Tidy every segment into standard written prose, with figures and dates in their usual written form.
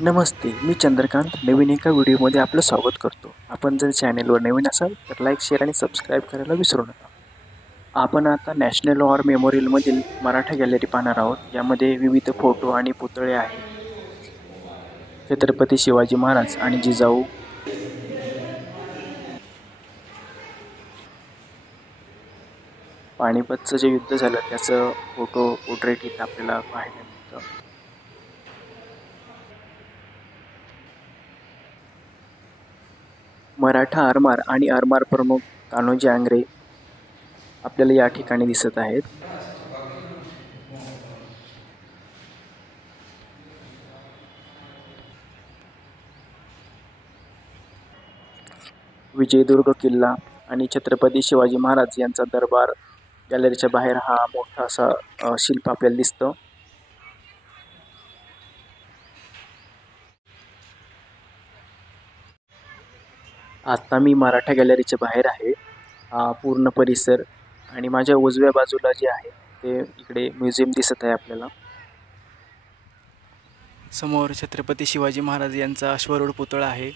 नमस्ते, मी चंद्रकांत नवीन एका व्हिडिओमध्ये आपलं स्वागत करतो. आपण जर चॅनेलवर नवीन असाल तर लाईक, शेअर आणि सबस्क्राईब करायला विसरू नका. आपण आता नॅशनल वॉर मेमोरियलमधील मराठा गॅलरी पाहणार आहोत. यामध्ये विविध फोटो आणि पुतळे आहेत. छत्रपती शिवाजी महाराज आणि जिजाऊ पानिपतचं जे युद्ध झालं त्याचं फोटो पोर्ट्रेट इथं आपल्याला पाहायला मिळतं. मराठा आरमार आणि आरमार प्रमुख कान्होजी आंग्रे आपल्याला या ठिकाणी दिसत आहेत. विजयदुर्ग किल्ला आणि छत्रपती शिवाजी महाराज यांचा दरबार गॅलरीच्या बाहेर हा मोठा असा शिल्प आपल्याला दिसतं. आता मी मराठा गॅलरीच्या बाहेर आहे. हा पूर्ण परिसर आणि माझ्या उजव्या बाजूला जे आहे ते इकडे म्युझियम दिसत आहे आपल्याला. समोर छत्रपती शिवाजी महाराज यांचा अश्वरूढ पुतळा आहे.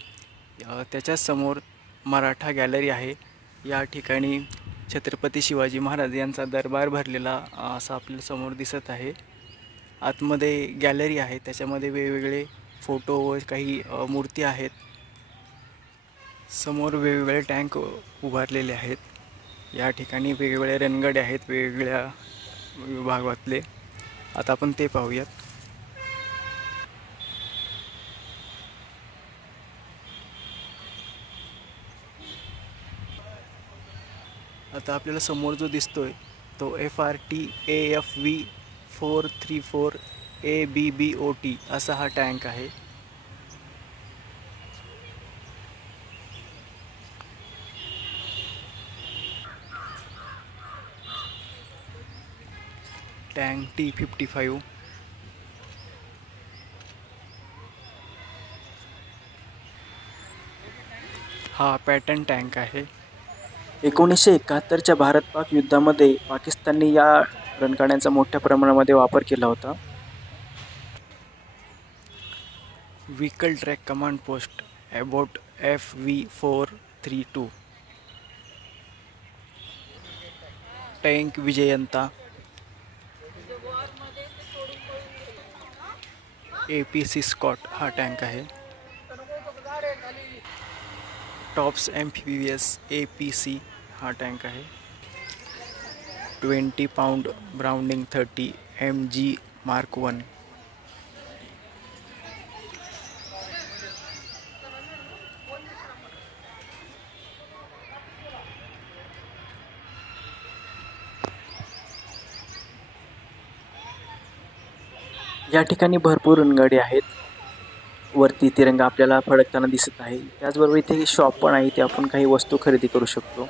त्याच्याच समोर मराठा गॅलरी आहे. या ठिकाणी छत्रपती शिवाजी महाराज यांचा दरबार भरलेला असा आपल्या समोर दिसत आहे. आतमध्ये गॅलरी आहे, त्याच्यामध्ये वेगवेगळे फोटो व काही मूर्ती आहेत. समोर वेगवेगळे टँक उभारलेले आहेत. या ठिकाणी वेगवेगळे रणगाडे आहेत वेगवेगळ्या विभागातले. आता आपण ते पाहूयात. आता आपल्याला समोर जो दिसतोय तो FRTAFV 434 ABBOT असा हा टँक आहे. टँक T55 हा पॅटर्न टँक आहे. 1971च्या भारत-पाक युद्धामध्ये पाकिस्तानने या रणगाड्यांचा मोठ्या प्रमाणामध्ये वापर केला होता. Vehicle track command post Abbot FV432 tank Vijayanta APC Scott हा टँक आहे. टॉप्स एम्फिबियस APC हा टँक आहे. 20 पाउंड ब्राउनिंग 30 MG मार्क 1. या ठिकाणी भरपूर रणगाडे आहेत. वरती तिरंगा आपल्याला फडकताना दिसत आहे. त्याचबरोबर इथे शॉप पण आहे, इथे आपण काही वस्तू खरेदी करू शकतो.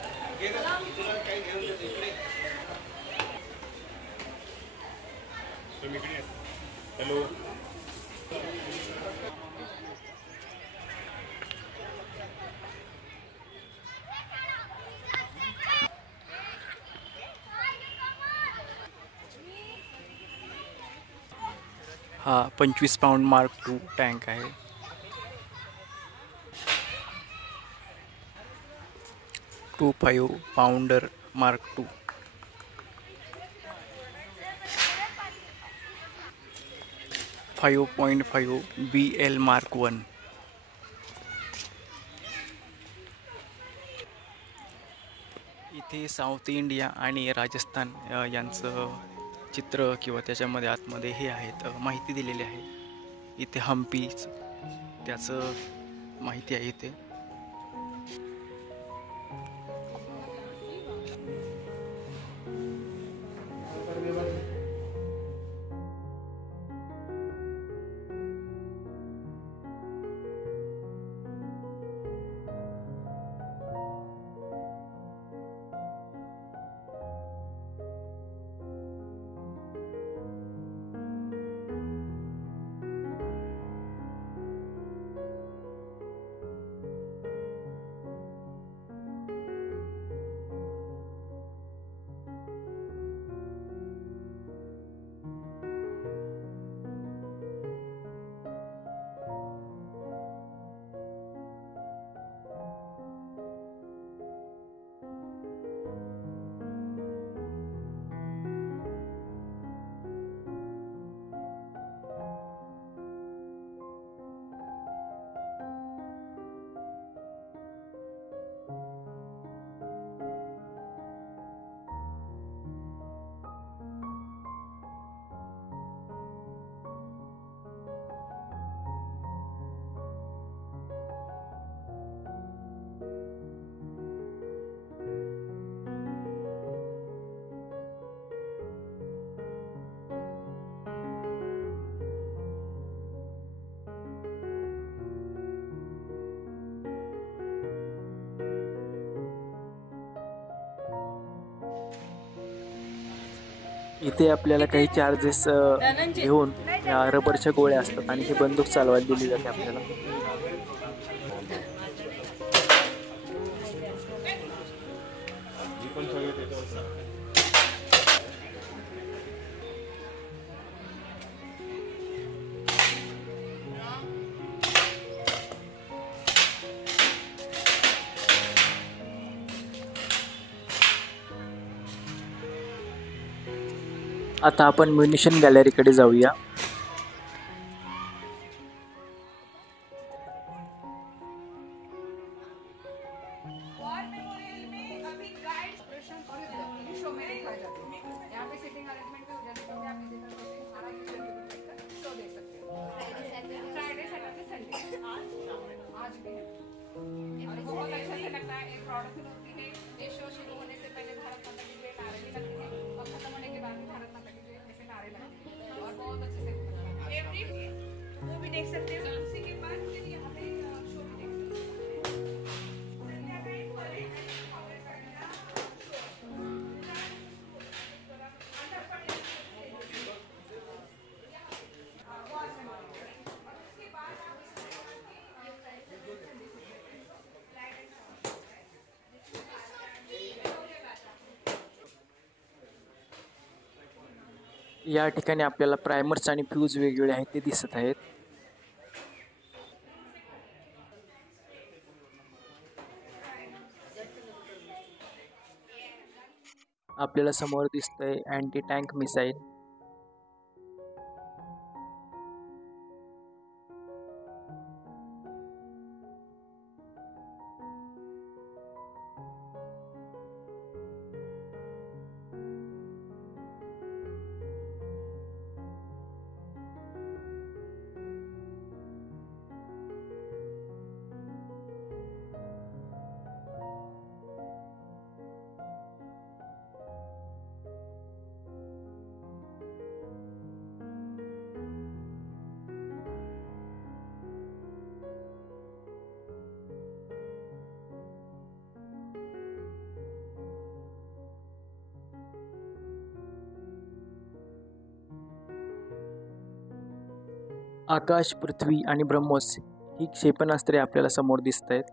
हा 25 पाउंड मार्क 2 टँक आहे. 25 पाउंडर मार्क 2. .5 BL mark 1. इथे साऊथ इंडिया आणि राजस्थान यांचं चित्र किंवा त्याच्यामध्ये आतमध्ये हे आहेत माहिती दिलेली आहे. इथे हम्पी त्याचं माहिती आहे इथे. इथे आपल्याला काही चार्जेस घेऊन या रबरच्या गोळ्या असतात आणि ही बंदूक चालवायला दिली जाते आपल्याला. आता आपण म्युनिशन गॅलरीकडे जाऊया. या ठिकाणी आपल्याला प्रायमर्स आणि फ्यूज वेगवेगळे आहेत ते दिसत आहेत. आपल्याला समोर दिसतंय अँटी टँक मिसाईल. आकाश, पृथ्वी आणि ब्रह्मोस ही क्षेपणास्त्रे आपल्याला समोर दिसत आहेत.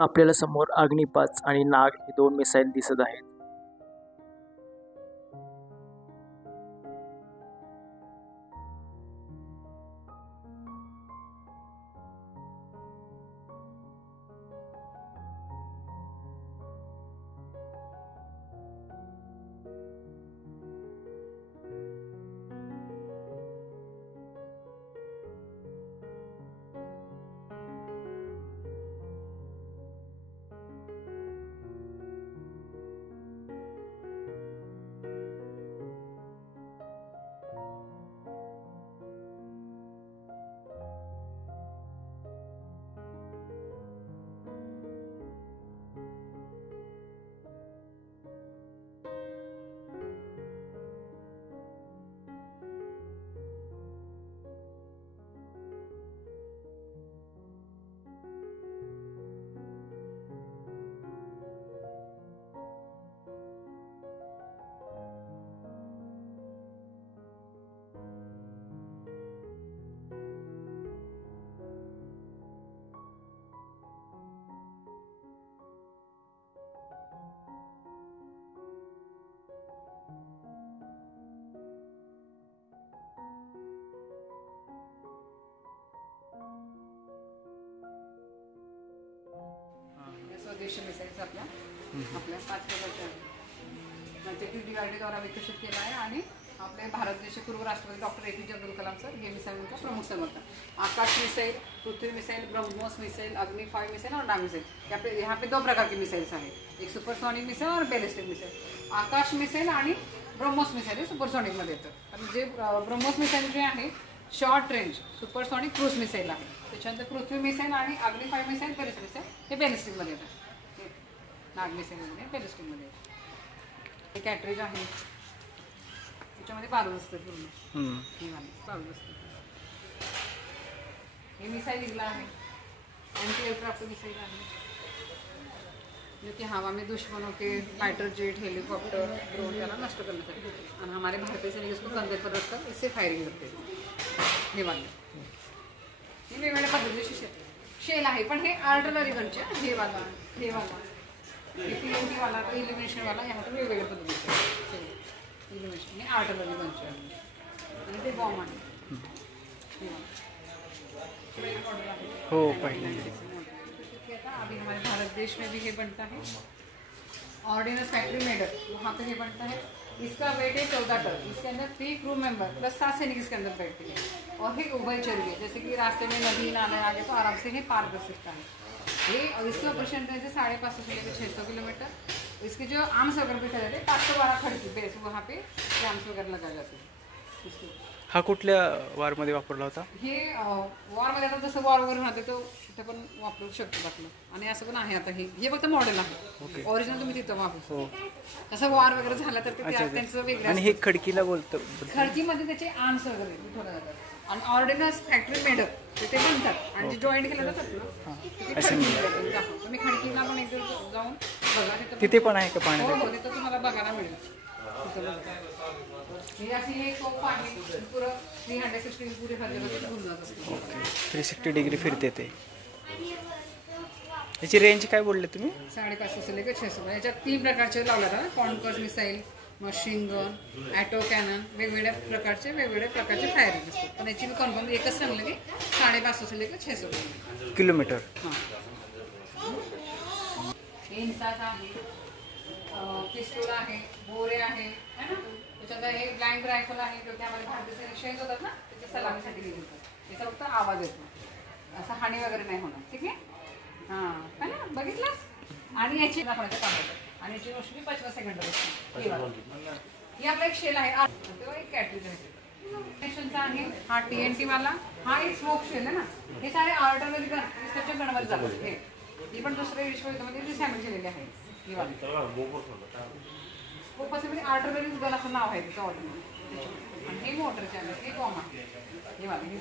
आपल्याला समोर अग्निपाच आणि नाग ही दोन मिसाईल दिसत आहेत. स्वदेशी मिसाईल्स आपल्या 5 प्रकारच्या म्हणजे DRDOद्वारा विकसित केला आहे आणि आपले भारत देशाचे पूर्व राष्ट्रपती doctor APJ Abdul Kalam sir हे मिसाईलचा प्रमुख समर्थक. आकाश मिसाइल, पृथ्वी मिसाइल, ब्रह्मोस मिसाइल, अग्नि 5 मिसाइल और नाग मिसाइल. यहाँ पे 2 प्रकार की मिसाइल्स हैं. एक सुपरसोनिक मिसाइल और बैलिस्टिक मिसाइल. आकाश मिसाइल आणि ब्रह्मोस मिसाइल हे सुपरसोनिक मध्ये येतात. आणि जे ब्रह्मोस मिसाइल जे आहे short range supersonic cruise missile आहे. त्याच्यानंतर पृथ्वी मिसाइल आणि अग्नि 5 मिसाइल, बैलिस्टिक मिसाइल हे बैलिस्टिक मध्ये येतात. नाग मिसाइल मध्ये बैलिस्टिक मध्ये येतात. हे कॅटरेज आहे. त्याच्यामध्ये बारूद असते पूर्ण. बारूद असते. हे मिसाईल निघला आहे, एंटी एयरक्राफ्ट मिसाईल आहे जो कि हवा में दुश्मनों के फाइटर जेट, हेलीकॉप्टर, ड्रोन त्याला नष्ट करण्यासाठी आणि हमारे भारतीय सैनिक इसको कंधे पर रखकर इससे फायरिंग करते. हे वाले हे वेगवेगळ्या पद्धतीचे शेल आहे, पण हे आर्टिलरी गनचे. हे वाला TNT वाला तो इल्युमिनेशन वाला, ह्यामध्ये वेगवेगळ्या पद्धतीचे इल्युमिनेशन. हे आर्टिलरी गनचे आणि ते बॉम्ब आहे. हो पाहिजे. अभी हमारे भारत देश में भी ये बनता है ऑर्डिनेंस फैक्ट्री मेडल, वहाँ पे ये बनता है. इसका वेट है 14 टन. इसके अंदर 3 क्रू मेंबर प्लस 7 सैनिक इसके अंदर बैठते हैं. और ये उभयचरीय, जैसे कि रास्ते में नदी नाले आगे तो आराम से ये पार कर सकता है ये. और इसके ऑपरेशन रेंज है 550 से लेकर 600 किलोमीटर. इसके जो आर्म्स वगैरह पे चले थे 512 खड़की बेस, वहाँ पे आर्म्स वगैरह लगाए जाते हैं इसके. हा कुठल्या वारमध्ये वापरला होता? हे वॉरमध्ये आता जसं वॉर वगैरे होते तो तिथे पण वापरू शकतो आपलं. आणि असं पण आहे आता हे फक्त मॉडेल आहे. ओरिजिनल तुम्ही तिथं वापरू. तसं वॉर वगैरे झालं तर ते त्यांचं वेगळं. आणि हे खडकीला बोलतो, खडकीमध्ये त्याचे आर्म्स वगैरे ठेवले जातात. आणि ऑर्डिनन्स फॅक्टरी मेडल ते बनतात आणि जे जॉईंट केले जातात ना ते खडकी. तुम्ही खडकीला पण एकदा जाऊन बघा, तिथे पण आहे का पाणी? हो, तिथं तुम्हाला बघायला मिळेल. हे अशी एक तोफ आहे, पुरं 360 पुरे फिरत असते. 360 डिग्री फिरते ते. याची रेंज काय बोलले तुम्ही? 550 से लेकर 600. याच्यात 3 प्रकारचे लावले जातात. Conquers missile, machine gun, auto canon, वेगवेगळ्या प्रकारचे फायरिंग असतात. पण याची मी कन्फर्म एकच सांगलं की 550 से लेकर 600 किलोमीटर. हां, हे इंसास आहे, पिस्तूल आहे, बोरे आहे है ना. त्याच्यात हे ब्लँक रायफल आहे, जो की आम्हाला भारतीय सैनिक शहीद होतात ना त्याच्या सलामीसाठी दिली जातात. याचा फक्त आवाज येतो, असं हानी वगैरे नाही होणार. ठीक आहे. हां, है ना, बघितलं. आणि याची दाखवण्याचं काम होतं. आणि याची गोष्ट 55 सेकंड असते. ही आपला एक शेल आहे, तेव्हा एक कॅटरीज आहे. आहे हा TNT वाला. हा एक स्मोक शेल आहे ना. हे सारे आर्टिलरी गन त्याच्या गणवर जातात. ही पण दुसऱ्या विश्वयुद्धामध्ये जी सामील केलेली आहे. ही वाली खूप असं म्हणजे आर्टिलरी गन असं नाव आहे त्याचं ऑर्डिनरी. आणि हे मोटरचे आहे, हे बॉम्ब आहे. हे वाले हे